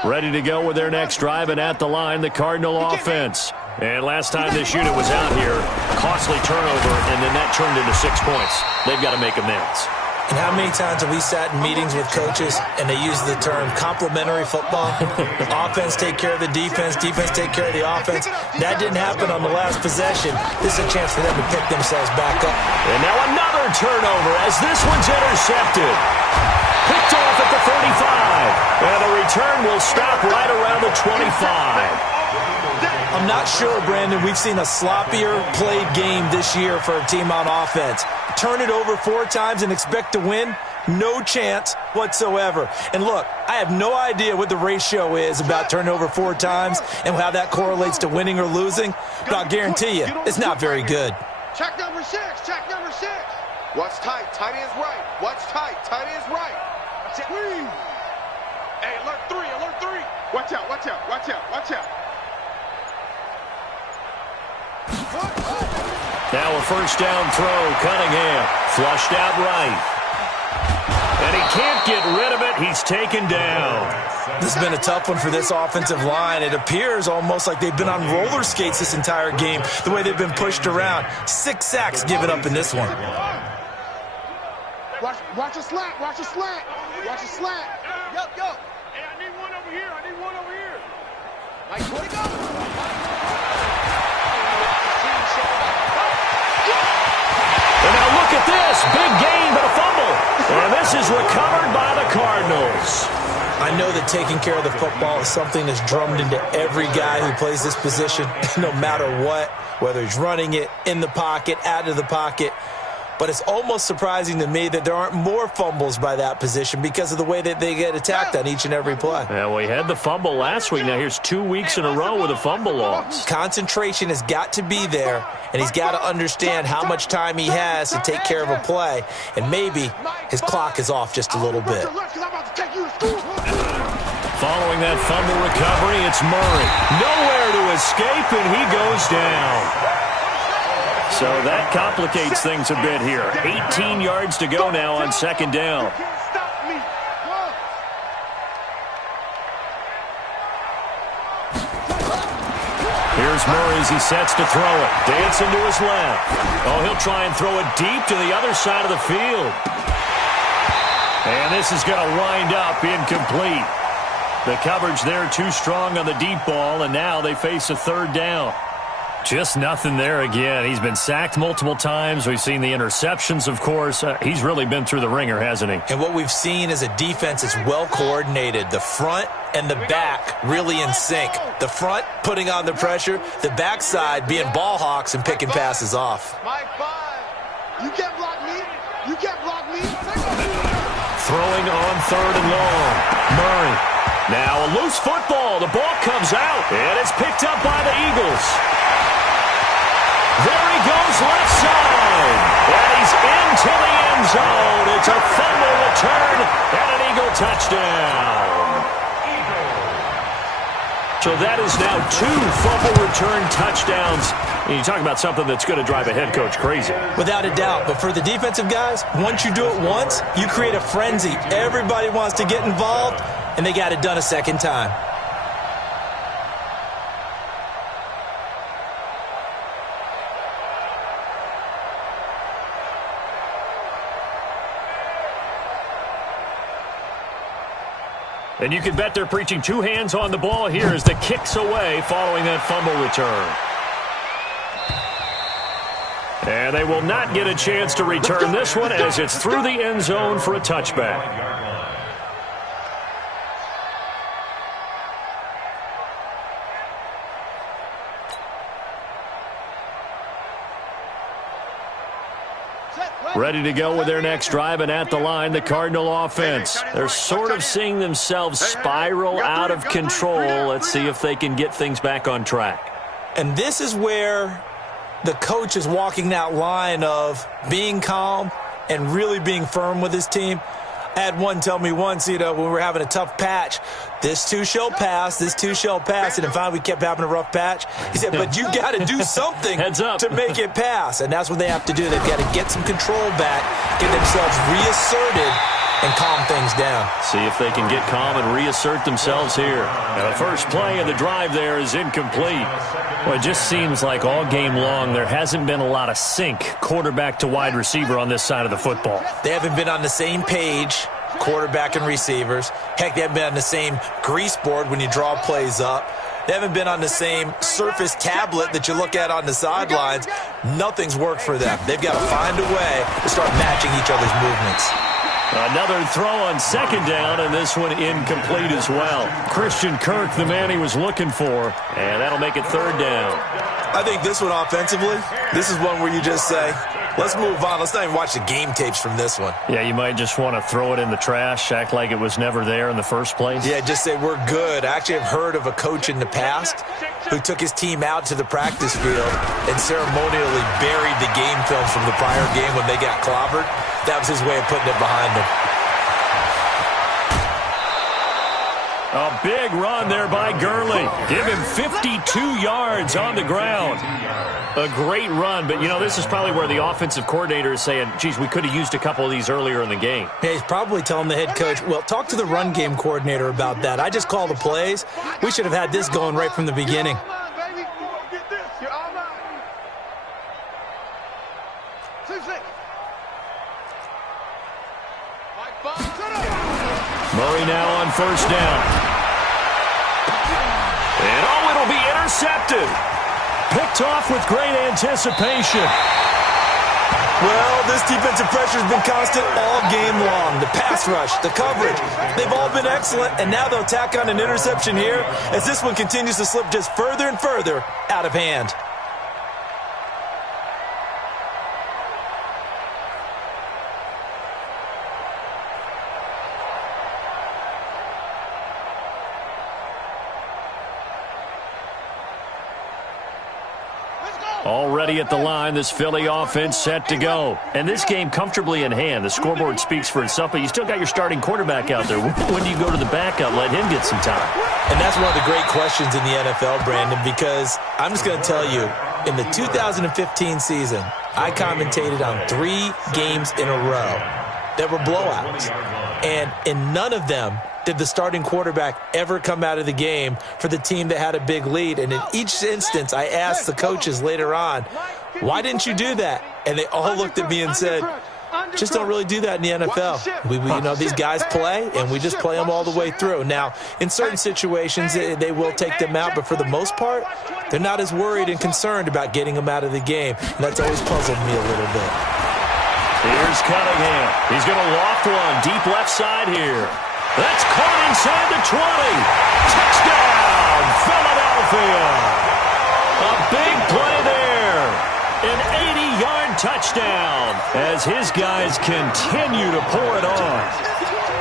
Ready to go with their next drive, and at the line, the Cardinal offense. And last time this unit was out here, costly turnover, and then that turned into 6 points. They've got to make amends. And how many times have we sat in meetings with coaches and they use the term complementary football? Offense take care of the defense, defense take care of the offense. That didn't happen on the last possession. This is a chance for them to pick themselves back up. And now another turnover as this one's intercepted. Picked off at the 35. And the return will stop right around the 25. I'm not sure, Brandon, we've seen a sloppier played game this year for a team on offense. Turn it over 4 times and expect to win? No chance whatsoever. And look, I have no idea what the ratio is about turning over 4 times and how that correlates to winning or losing, but I'll guarantee you, it's not very good. Check number 6. Check number 6. What's tight? Tight is right. What's tight? Tight is right. Hey, alert 3. Alert 3. Watch out. Watch out. Watch out. Watch out. Now a first down throw. Cunningham flushed out right. And he can't get rid of it. He's taken down. This has been a tough one for this offensive line. It appears almost like they've been on roller skates this entire game, the way they've been pushed around. 6 sacks given up in this one. Watch a slant. Watch a slant. Watch a slant. Yo. Hey, I need one over here. I need one over here. Nice. Where'd it go? And now look at this. Big gain, but a fumble. And this is recovered by the Cardinals. I know that taking care of the football is something that's drummed into every guy who plays this position, no matter what, whether he's running it, in the pocket, out of the pocket. But it's almost surprising to me that there aren't more fumbles by that position because of the way that they get attacked on each and every play. Yeah, we had the fumble last week. Now here's 2 weeks in a row with a fumble loss. Concentration has got to be there, and he's got to understand how much time he has to take care of a play, and maybe his clock is off just a little bit. Following that fumble recovery, it's Murray. Nowhere to escape, and he goes down. So that complicates things a bit here. 18 yards to go now on 2nd down. Here's Murray as he sets to throw it. Dancing to his left. Oh, he'll try and throw it deep to the other side of the field. And this is going to wind up incomplete. The coverage there too strong on the deep ball, and now they face a 3rd down. Just nothing there again. He's been sacked multiple times. We've seen the interceptions, of course. He's really been through the ringer, hasn't he? And what we've seen is a defense that's well coordinated. The front and the back really in sync. The front putting on the pressure, the backside being ball hawks and picking passes off. My 5. You can't block me. You can't block me. Throwing on 3rd and long. Murray. Now a loose football. The ball comes out, and it's picked up by the Eagles. There he goes left side. And he's into the end zone. It's a fumble return and an Eagle touchdown. So that is now 2 fumble return touchdowns. And you talk about something that's going to drive a head coach crazy. Without a doubt. But for the defensive guys, once you do it once, you create a frenzy. Everybody wants to get involved, and they got it done a second time. And you can bet they're preaching two hands on the ball here as the kick's away following that fumble return. And they will not get a chance to return this one as it's through the end zone for a touchback. Ready to go with their next drive, and at the line, the Cardinal offense. They're sort of seeing themselves spiral out of control. Let's see if they can get things back on track. And this is where the coach is walking that line of being calm and really being firm with his team. I had one tell me once, when we were having a tough patch, this too shall pass, this too shall pass. And then finally we kept having a rough patch. He said, but you got to do something to make it pass. And that's what they have to do. They've got to get some control back, get themselves reasserted, and calm things down. See if they can get calm and reassert themselves here. And the first play of the drive there is incomplete. Well, it just seems like all game long there hasn't been a lot of sync quarterback to wide receiver on this side of the football. They haven't been on the same page, quarterback and receivers. Heck, they haven't been on the same grease board when you draw plays up. They haven't been on the same Surface tablet that you look at on the sidelines. Nothing's worked for them. They've got to find a way to start matching each other's movements. Another throw on second down, and this one incomplete as well. Christian Kirk, the man he was looking for, and that'll make it third down. I think this one offensively, this is one where you just say, let's move on. Let's not even watch the game tapes from this one. Yeah, you might just want to throw it in the trash, act like it was never there in the first place. Yeah, just say we're good. I actually have heard of a coach in the past who took his team out to the practice field and ceremonially buried the game films from the prior game when they got clobbered. That was his way of putting it behind them. A big run there by Gurley. Give him 52 yards on the ground. A great run, but, this is probably where the offensive coordinator is saying, geez, we could have used a couple of these earlier in the game. Yeah, he's probably telling the head coach, well, talk to the run game coordinator about that. I just call the plays. We should have had this going right from the beginning. Murray now on first down. And it'll be intercepted. Picked off with great anticipation. Well, this defensive pressure has been constant all game long. The pass rush, the coverage, they've all been excellent, and now they'll tack on an interception here as this one continues to slip just further and further out of hand. Already at the line, this Philly offense set to go. And this game comfortably in hand. The scoreboard speaks for itself, but you still got your starting quarterback out there. When do you go to the backup? Let him get some time. And that's one of the great questions in the NFL, Brandon, because I'm just going to tell you, in the 2015 season, I commentated on 3 games in a row that were blowouts. And in none of them did the starting quarterback ever come out of the game for the team that had a big lead. And in each instance, I asked the coaches later on, why didn't you do that? And they all looked at me and said, just don't really do that in the NFL. These guys play, and we just play them all the way through. Now, in certain situations, they will take them out, but for the most part, they're not as worried and concerned about getting them out of the game. And that's always puzzled me a little bit. Here's Cunningham. He's going to loft one deep left side here. That's caught inside the 20. Touchdown, Philadelphia. A big play there. An 80-yard touchdown as his guys continue to pour it on.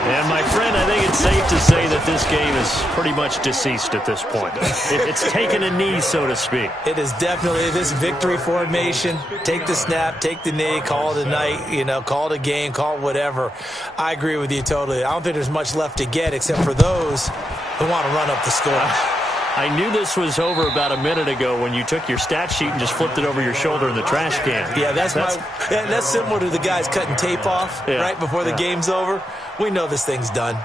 And, my friend, I think it's safe to say that this game is pretty much deceased at this point. It's taken a knee, so to speak. It is definitely this victory formation. Take the snap, take the knee, call it a night, call it a game, call it whatever. I agree with you totally. I don't think there's much left to get except for those who want to run up the score. I knew this was over about a minute ago when you took your stat sheet and just flipped it over your shoulder in the trash can. Yeah, that's similar to the guys cutting tape off right before the game's over. We know this thing's done.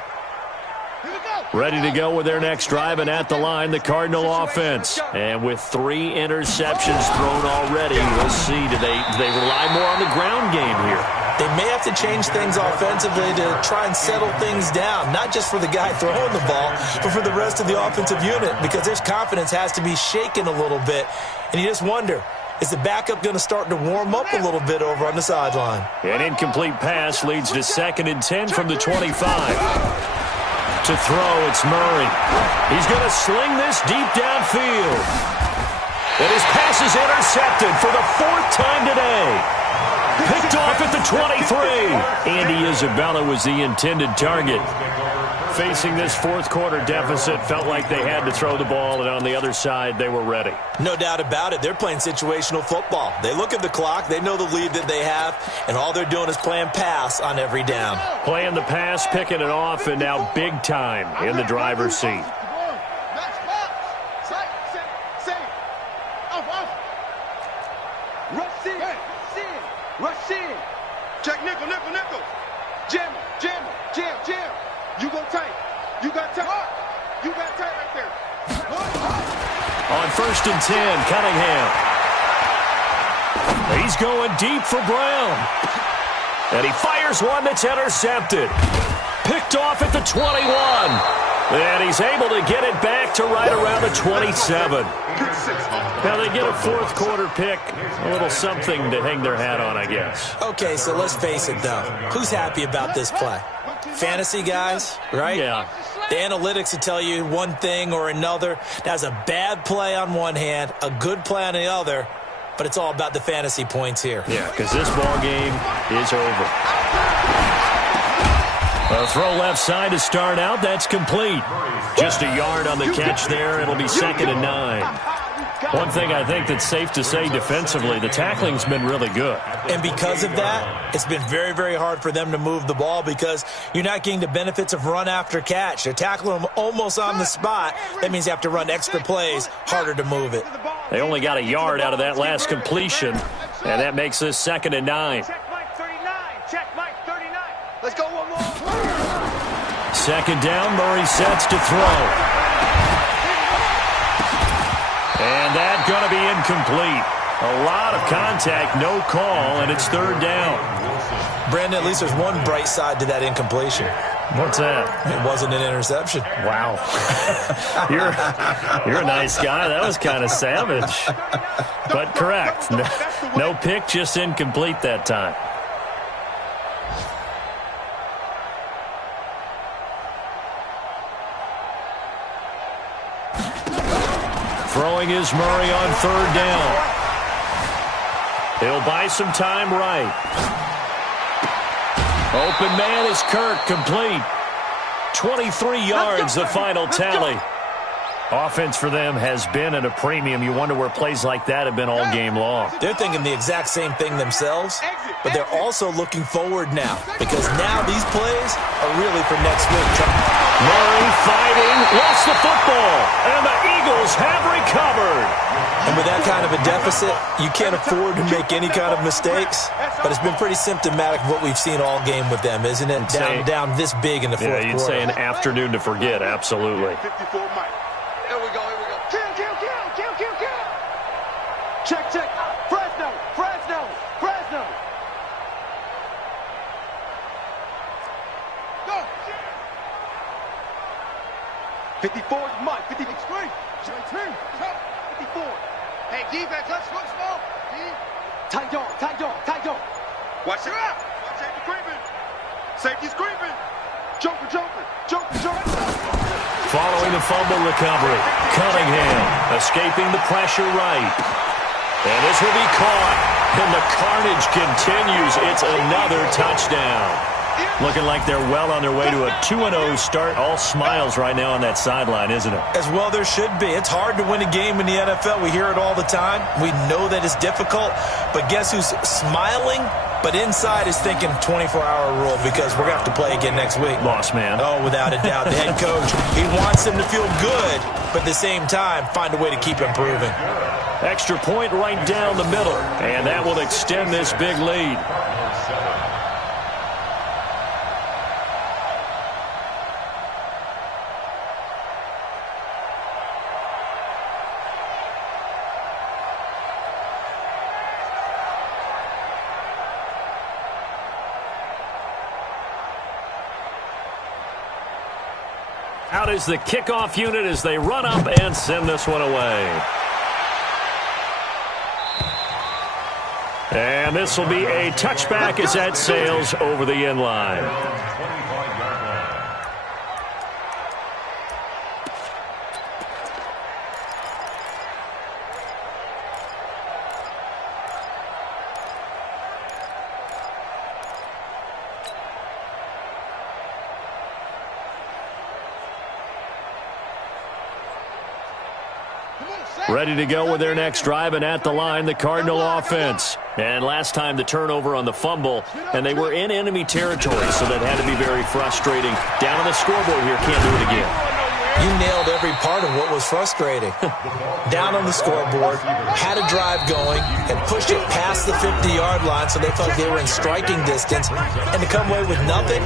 Ready to go with their next drive, and at the line, the Cardinal offense. And with 3 interceptions thrown already, we'll see. Do they rely more on the ground game here? They may have to change things offensively to try and settle things down, not just for the guy throwing the ball, but for the rest of the offensive unit, because their confidence has to be shaken a little bit. And you just wonder, is the backup going to start to warm up a little bit over on the sideline? An incomplete pass leads to 2nd and 10 from the 25. To throw, it's Murray. He's going to sling this deep downfield. And his pass is intercepted for the 4th time today. Picked off at the 23. Andy Isabella was the intended target. Facing this 4th quarter deficit, felt like they had to throw the ball, and on the other side, they were ready. No doubt about it. They're playing situational football. They look at the clock, they know the lead that they have, and all they're doing is playing pass on every down. Playing the pass, picking it off, and now big time in the driver's seat. Rush in. Check nickel. Jam. You go tight. You got tight. You got tight right there. On 1st and 10, Cunningham. He's going deep for Brown. And he fires one that's intercepted. Picked off at the 21. And he's able to get it back to right around the 27. Now they get a 4th quarter pick, a little something to hang their hat on, I guess. Okay, so let's face it, though. Who's happy about this play? Fantasy guys, right? Yeah. The analytics will tell you one thing or another. That's a bad play on one hand, a good play on the other, but it's all about the fantasy points here. Yeah, because this ball game is over. A throw left side to start out. That's complete. Just a yard on the catch there. It'll be 2nd and 9. One thing I think that's safe to say defensively, the tackling's been really good. And because of that, it's been very, very hard for them to move the ball because you're not getting the benefits of run after catch. They're tackling them almost on the spot. That means you have to run extra plays, harder to move it. They only got a yard out of that last completion, and that makes this 2nd and 9. Check Mike 39. Check Mike 39. Let's go one more. 2nd down, Murray sets to throw. And that's going to be incomplete. A lot of contact, no call, and it's 3rd down. Brandon, at least there's one bright side to that incompletion. What's that? It wasn't an interception. Wow. You're a nice guy. That was kind of savage. But correct. No pick, just incomplete that time. Throwing is Murray on 3rd down. He'll buy some time right. Open man is Kirk, complete. 23 yards, the final tally. Offense for them has been at a premium. You wonder where plays like that have been all game long. They're thinking the exact same thing themselves, but they're also looking forward now because now these plays are really for next week. Murray fighting, lost the football, and the Eagles have recovered. And with that kind of a deficit, you can't afford to make any kind of mistakes, but it's been pretty symptomatic of what we've seen all game with them, isn't it? Down this big in the 4th quarter. Yeah, you'd say an afternoon to forget, absolutely. 54 Mike. Here we go. Kill. Check. Fresno. 54 is Mike. 54. 54. Hey, defense, let's go small. Tight dog. Watch it out. Safety creeping. Safety's creeping. Joker. Following the fumble recovery, Cunningham escaping the pressure right. And this will be caught. And the carnage continues. It's another touchdown. Looking like they're well on their way to a 2-0 start. All smiles right now on that sideline, isn't it? As well there should be. It's hard to win a game in the NFL. We hear it all the time. We know that it's difficult. But guess who's smiling? But inside is thinking 24-hour rule because we're going to have to play again next week. Lost man. Oh, without a doubt. The head coach, he wants them to feel good, but at the same time, find a way to keep improving. Extra point right down the middle. And that will extend this big lead. Out is the kickoff unit as they run up and send this one away. And this will be a touchback as that sails over the end line. Ready to go with their next drive, and at the line, the Cardinal offense. And last time, the turnover on the fumble, and they were in enemy territory, so that had to be very frustrating. Down on the scoreboard here, can't do it again. You nailed every part of what was frustrating. Down on the scoreboard, had a drive going, and pushed it past the 50-yard line, so they felt like they were in striking distance, and to come away with nothing,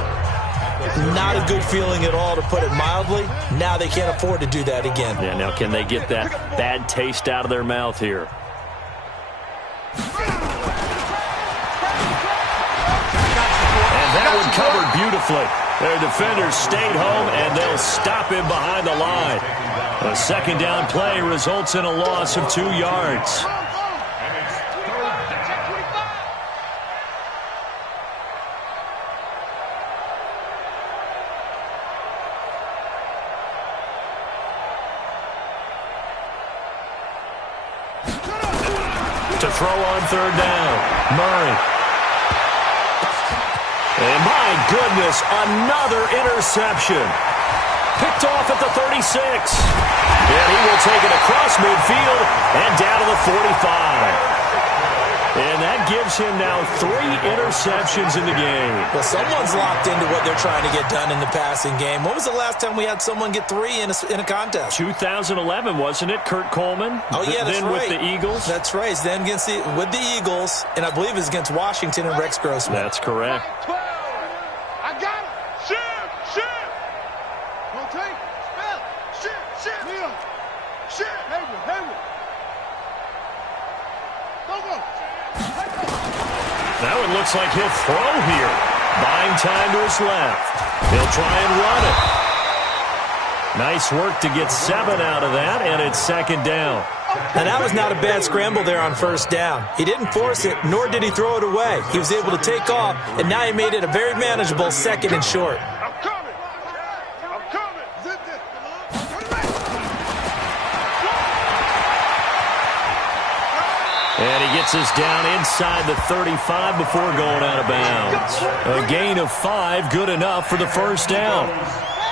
not a good feeling at all, to put it mildly. Now they can't afford to do that again. Yeah, now can they get that bad taste out of their mouth here? And that one covered beautifully. Their defenders stayed home, and they'll stop him behind the line. A second down play results in a loss of 2 yards. To throw on third down, Murray. And my goodness, another interception. Picked off at the 36. And he will take it across midfield and down to the 45. And that gives him now 3 interceptions in the game. Well, someone's locked into what they're trying to get done in the passing game. When was the last time we had someone get 3 in a contest? 2011, wasn't it? Kurt Coleman? Oh, yeah, that's then right. With the Eagles? That's right. Then with the Eagles, and I believe it's against Washington and Rex Grossman. That's correct. 12. I got it. Shoot. Don't take. Spell. Shoot. Neil. Shoot. Hayward. Go. Now it looks like he'll throw here. Buying time to his left. He'll try and run it. Nice work to get 7 out of that, and it's second down. And that was not a bad scramble there on first down. He didn't force it, nor did he throw it away. He was able to take off, and now he made it a very manageable second and short. I'm coming. Zip this. And he gets us down inside the 35 before going out of bounds. A gain of 5, good enough for the first down.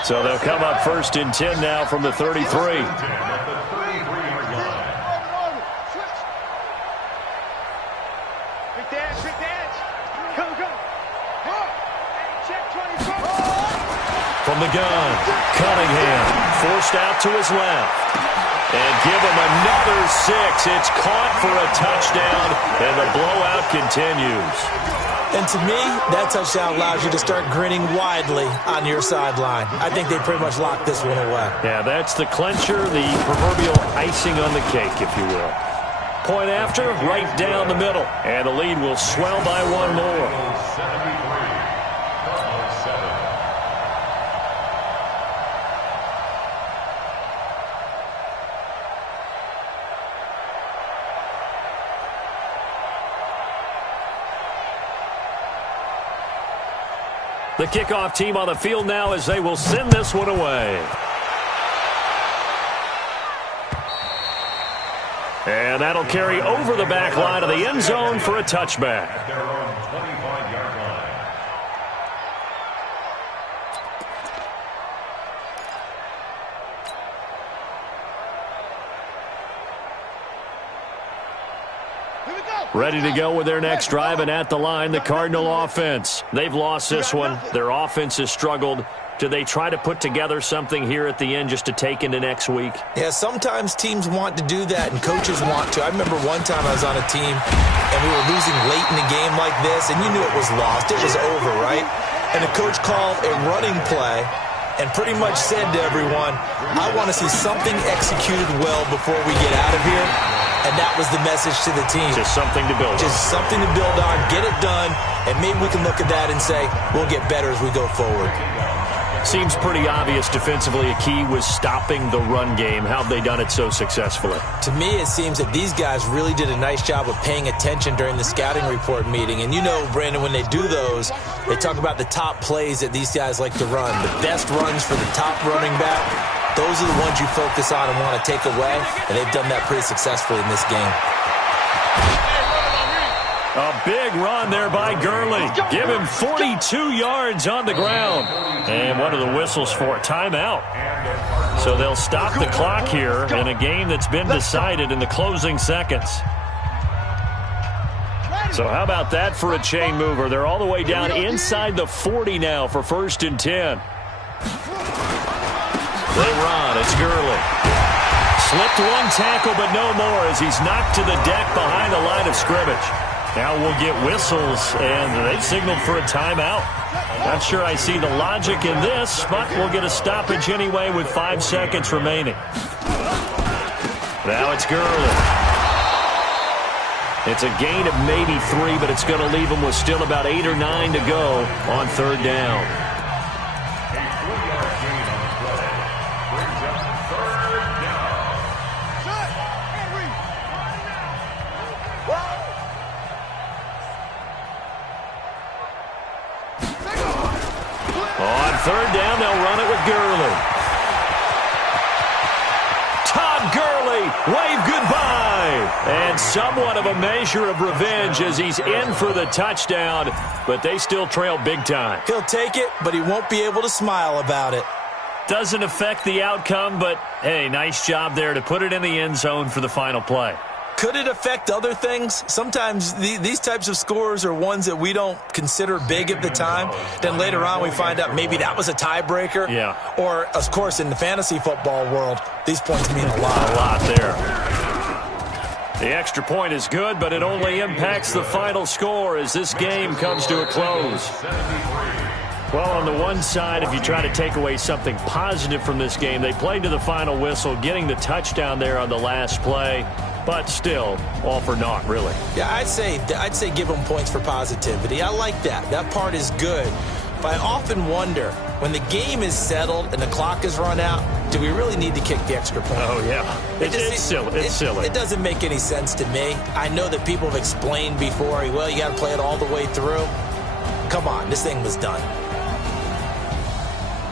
So they'll come up first and 10 now from the 33. From the gun, Cunningham forced out to his left. And give him another 6. It's caught for a touchdown, and the blowout continues. And to me, that touchdown allows you to start grinning widely on your sideline. I think they pretty much locked this one away. Yeah, that's the clincher, the proverbial icing on the cake, if you will. Point after, right down the middle. And the lead will swell by 1 more. The kickoff team on the field now as they will send this one away. And that'll carry over the back line of the end zone for a touchback. At their own 25-yard line. Ready to go with their next drive, and at the line, the Cardinal offense. They've lost this one. Their offense has struggled. Do they try to put together something here at the end just to take into next week? Yeah, sometimes teams want to do that, and coaches want to. I remember one time I was on a team, and we were losing late in a game like this, and you knew it was lost. It was over, right? And the coach called a running play and pretty much said to everyone, I want to see something executed well before we get out of here. And that was the message to the team. Just something to build on. Just something to build on, get it done, and maybe we can look at that and say, we'll get better as we go forward. Seems pretty obvious defensively a key was stopping the run game. How have they done it so successfully? To me, it seems that these guys really did a nice job of paying attention during the scouting report meeting. And you know, Brandon, when they do those, they talk about the top plays that these guys like to run. The best runs for the top running back, those are the ones you focus on and want to take away. And they've done that pretty successfully in this game. A big run there by Gurley. Give him 42 yards on the ground. And what are the whistles for? Timeout. So they'll stop the clock here in a game that's been decided in the closing seconds. So how about that for a chain mover? They're all the way down inside the 40 now for 1st and 10. They run. It's Gurley. Slipped one tackle, but no more as he's knocked to the deck behind the line of scrimmage. Now we'll get whistles, and they've signaled for a timeout. Not sure I see the logic in this, but we'll get a stoppage anyway with 5 seconds remaining. Now it's Gurley. It's a gain of maybe 3, but it's going to leave them with still about 8 or 9 to go on 3rd down. On 3rd down, they'll run it with Gurley. Todd Gurley, wave goodbye. And somewhat of a measure of revenge as he's in for the touchdown, but they still trail big time. He'll take it, but he won't be able to smile about it. Doesn't affect the outcome, but, hey, nice job there to put it in the end zone for the final play. Could it affect other things? Sometimes these types of scores are ones that we don't consider big at the time. Then later on we find out maybe that was a tiebreaker. Yeah. Or, of course, in the fantasy football world, these points mean a lot. A lot there. The extra point is good, but it only impacts the final score as this game comes to a close. Well, on the one side, if you try to take away something positive from this game, they played to the final whistle, getting the touchdown there on the last play. But still, all for naught, really. Yeah, I'd say give them points for positivity. I like that. That part is good. But I often wonder, when the game is settled and the clock is run out, do we really need to kick the extra point? Oh, yeah. It's silly. It's silly. It doesn't make any sense to me. I know that people have explained before, well, you got to play it all the way through. Come on, this thing was done.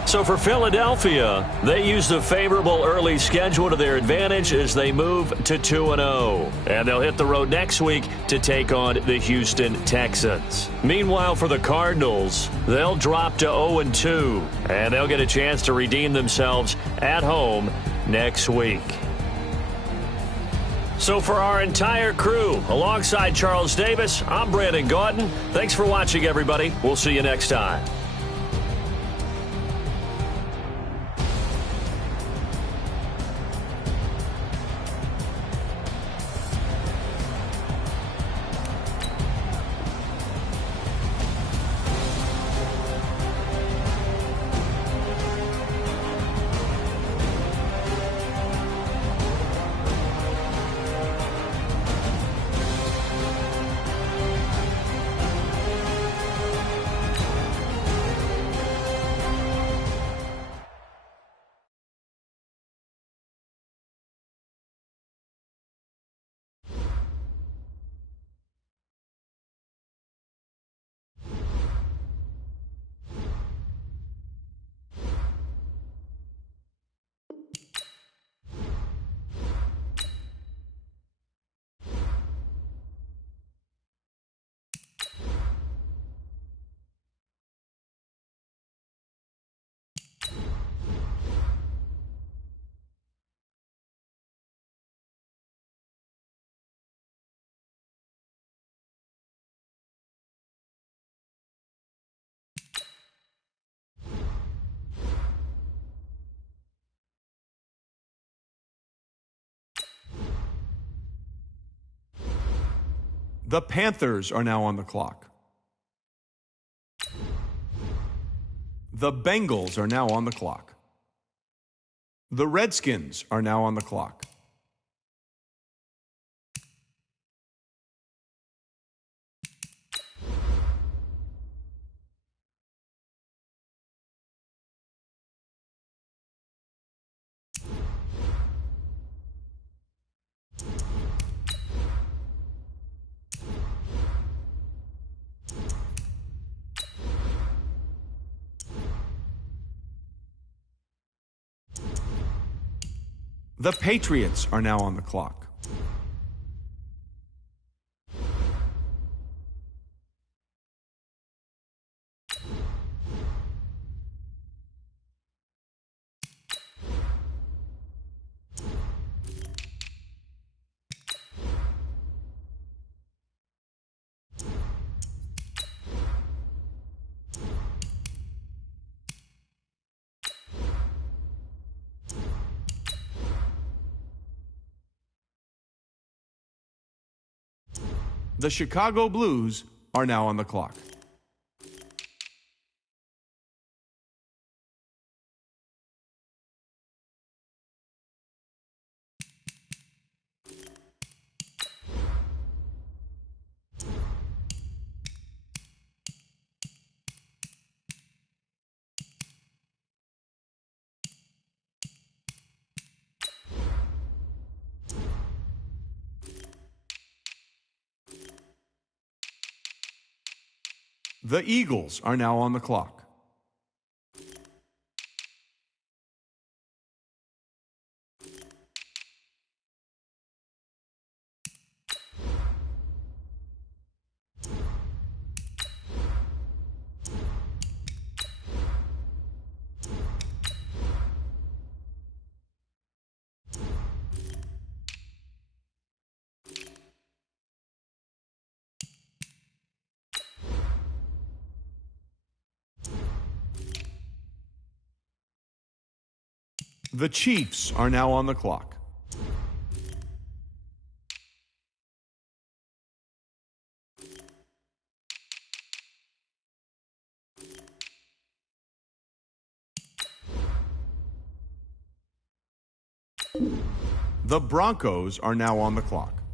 So for Philadelphia, they use the favorable early schedule to their advantage as they move to 2-0. And they'll hit the road next week to take on the Houston Texans. Meanwhile, for the Cardinals, they'll drop to 0-2. And they'll get a chance to redeem themselves at home next week. So for our entire crew, alongside Charles Davis, I'm Brandon Gaudin. Thanks for watching, everybody. We'll see you next time. The Panthers are now on the clock. The Bengals are now on the clock. The Redskins are now on the clock. The Patriots are now on the clock. The Chicago Blues are now on the clock. The Eagles are now on the clock. The Chiefs are now on the clock. The Broncos are now on the clock.